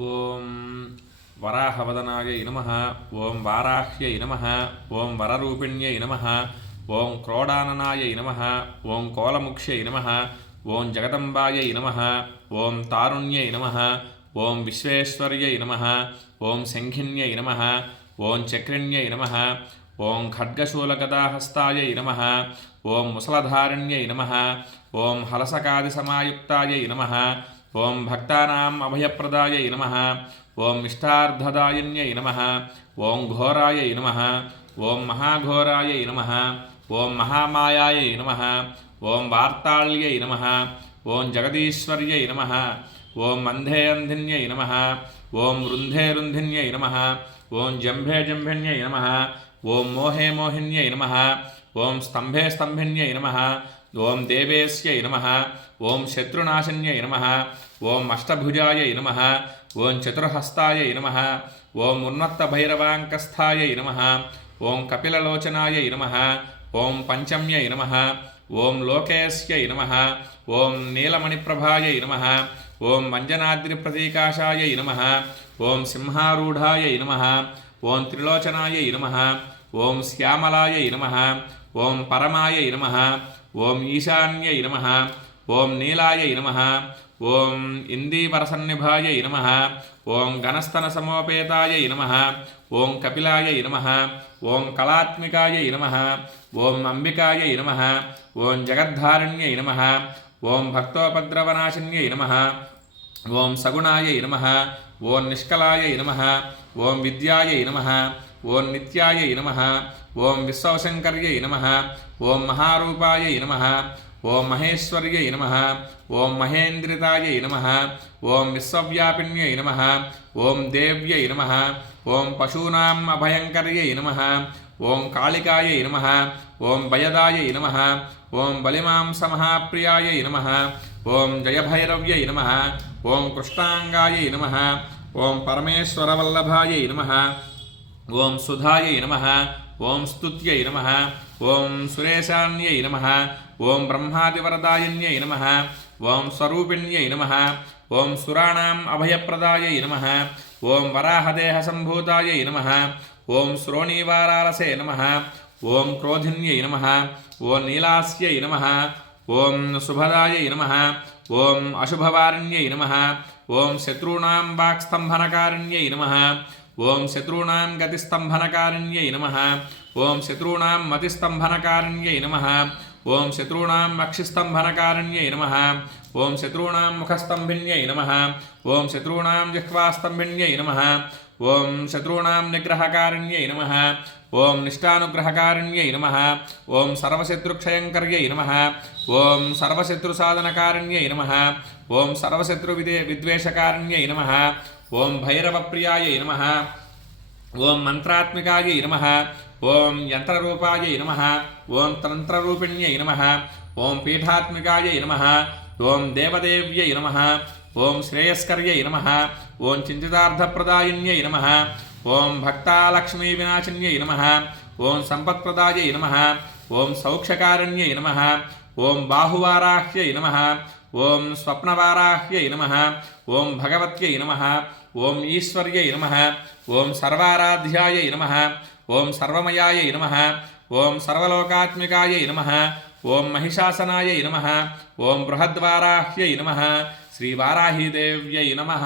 ఓం వరాహవదనాయ నమః. ఓం వారాహ్యై నమః. ఓం వరరూపిణ్యై నమః. ఓం క్రోడాననాయ నమః. ఓం కోలముక్ష్యై నమః. ఓం జగదంబాయై నమః. ఓం తారుణ్యై నమః. ఓం విశ్వేశ్వర్యై నమః. ఓం శంఖిన్యై నమః. ఓం చక్రిణ్యై నమః. ఓం ఖడ్గశూలగదాహస్తాయై నమః. ఓం ముసలధారిణ్యై నమః. ఓం హలసకాదిసమాయుక్తాయై నమః. ఓం భక్తానాం అభయప్రదాయై నమః. ఓం ఇష్టార్థదాయిన్యై నమః. ఓం ఘోరాయై నమః. ఓం మహాఘోరాయై నమః. ఓం మహామాయాయై నమః. ఓం వార్తాళ్యై నమః. ఓం జగదీశ్వర్యై నమః. ఓం అంధే అంధిన్యై నమః. ఓం రుంధే రుంధిన్యై నమః. ఓం జంభే జంభిన్యై నమః. ఓం మోహే మోహిన్యై నమః. ఓం స్తంభే స్తంభిన్యై నమః. ఓం దేవేశ్యై నమః. ఓం శత్రునాశన్యై నమః. ఓం అష్టభుజాయై నమః. ఓం చతుర్హస్తాయై నమః. ఓం ఉన్మత్తభైరవాంకస్థాయై నమః. ఓం కపిలలోచనాయై నమః. ఓం పంచమ్యై నమః. ఓం లోకేశ్యై నమః. ఓం నీలమణిప్రభాయై నమః. ఓం మంజనాద్రిప్రతీకాశాయై నమః. ఓం సింహారూఢాయై నమః. ఓం త్రిలోచనాయై నమః. ఓం శ్యామలాయై నమః. ఓం పరమాయై నమః. ఓం ఈశాన్యై నమః. ఓం నీలాయై నమః. ఓం ఇందీవరసన్నిభాయై నమః. ఓం గణస్తన సమోపేతాయై నమః. ఓం కపిలాయై నమః. ఓం కళాత్మికాయై నమః. ఓం అంబికాయై నమః. ఓం జగద్ధారిణ్యై నమః. ఓం భక్తోపద్రవనాశిన్యై నమః. ఓం సగుణాయై నమః. ఓం నిష్కలాయై నమః. ఓం విద్యాయై నమః. ఓం నిత్యాయై నమః. ఓం విశ్వశంకర్యై నమః. ఓం మహారూపాయై నమః. ఓం మహేశ్వర్యై నమః. ఓం మహేంద్రితాయై నమః. ఓం విశ్వవ్యాపిన్యై నమః. ఓం దేవ్యై నమః. ఓం పశూనాం అభయంకర్యై నమః. ఓం కాళికాయై నమః. ఓం భయదాయై నమః. ఓం బలిమాంసమహాప్రియాయై నమః. ఓం జయభైరవ్యై నమః. ఓం కృష్ణాంగాయై నమః. ఓం పరమేశ్వరవల్లభాయై నమః. ఓం సుధాయై నమః. ఓం స్తుత్యై నమః. ఓం సురేశాన్యై నమః. ఓం బ్రహ్మాదివరదాయిన్యై నమః. ఓం స్వరూపిణ్యై నమః. ఓం సురాణాం అభయప్రదాయై నమః. ఓం వరాహదేహసంభూతాయై నమః. ఓం శ్రోణీవారారసే నమః. ఓం క్రోధిన్యై నమః. ఓం నీలాస్యై నమః. ఓం శుభదాయై నమః. ఓం అశుభవారిణ్యై నమః. ఓం శత్రూణాం వాక్స్తంభనకారిణ్యై నమః. ఓం శత్రూణాం గతిస్తంభనకారిణ్యై నమః. ఓం శత్రూణాం మతిస్తంభనకారిణ్యై నమః. ఓం శత్రూణాం అక్షిస్తంభనకారిణ్యై నమః. ఓం శత్రూణాం ముఖస్తంభిన్యై నమః. ఓం శత్రూణాం జిహ్వాస్తంభిన్యై నమః. ఓం శత్రూణాం నిగ్రహకారిణ్యై నమః. ఓం నిష్టానుగ్రహకారిణ్యై నమః. ఓం సర్వశత్రుక్షయంకర్యై నమః. ఓం సర్వశత్రుసాధనకారిణ్యై నమః. ఓం సర్వశత్రువిద్వేషకారిణ్యై నమః. ఓం భైరవప్రియాయై నమః. ఓం మంత్రాత్మికాయై నమః. ఓం యంత్రరూపాయై నమః. ఓం తంత్రరూపిణ్యై నమః. ఓం పీఠాత్మికాయై నమః. ఓం దేవదేవ్యై నమః. ఓం శ్రేయస్కర్యై నమః. ఓం చింతితార్థప్రదాయిన్యై నమః. ఓం భక్తాలక్ష్మీ వినాశిన్యై నమః. ఓం సంపత్ప్రదాయై నమః. ఓం సౌఖ్యకారిణ్యై నమః. ఓం బాహువారాహ్యై నమః. ఓం స్వప్నవారాహ్యై నమః. ఓం భగవత్యై నమః. ఓం ఈశ్వర్యై నమః. ఓం సర్వారాధ్యాయై నమః. ఓం సర్వమయాయై నమః. ఓం సర్వలోకాత్మికాయై నమః. ఓం మహిషాసనాయై నమః. ఓం బృహద్వారాహ్యై నమః. శ్రీవారాహీదేవ్యై నమః.